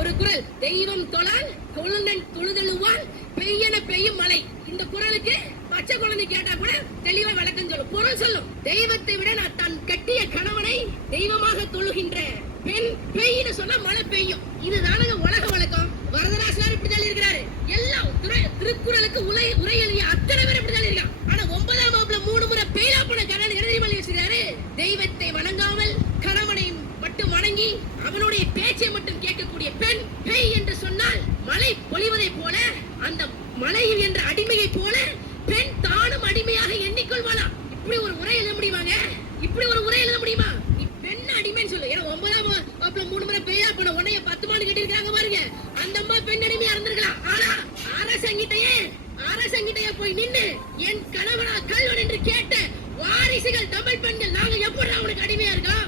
ஒரு குறள், தெய்வம் தொழால் கொழுந்தன் தொழுதெழுவான் பெய்யன பெய்யும் மழை. இந்த குறளுக்கு பச்சை குழந்தை கேட்டா கூட தெளிவா விளக்கம் சொல்லும், பொருள் சொல்லும். தெய்வத்தை விட நான் தன் கட்டிய கணவனை தெய்வமாக தொழுகின்ற பெண் பெய்யுன்னு சொன்னா மழை பெய்யும். இதுதானங்க உலக வழக்கம். வரதராசனார் இப்படிதான் இருக்கிறாரு. எல்லாம் திருக்குறளுக்கு உரை எழுதிய அத்தனை பேர் இப்படிதான் இருக்கான். ஆனா 9ஆம் வகுப்புல 3 முறை பெய்யா போன கணவன் எழுதி வச்சிருக்காரு. தெய்வத்தை வணங்காமல் கணவனை மட்டும் வணங்கி அவனுடைய பேச்சை மட்டும் கேட்கக்கூடிய பெண் பெய் என்று சொன்னால் மழை பொழிவதை போல, அந்த மழையில் என்ற அடிமையை போல பெண் தானும் அடிமையாக எண்ணிக்கொள்வாளாம். இப்படி ஒரு உரை எழுத முடியுமாங்க? இப்படி ஒரு உரை எழுத முடியுமா? நீ பெண் அடிமைன்னு சொல்லு. ஏன்னா 9ஆம் வகுப்புல 3 முறை பெய்யா போன உன்னைய 10 மாடு கட்டிருக்காங்க பாருங்க. அந்த அம்மா பெண் அடிமையா இருந்திருக்கலாம். ஆனா அரசங்கிட்டயே போய் நின்னு என் கணவனா கல்வன் என்று கேட்ட வாரிசுகள் தமிழ் பெண்கள் நாங்க எப்படி அவனுக்கு அடிமையா இருக்கோம்?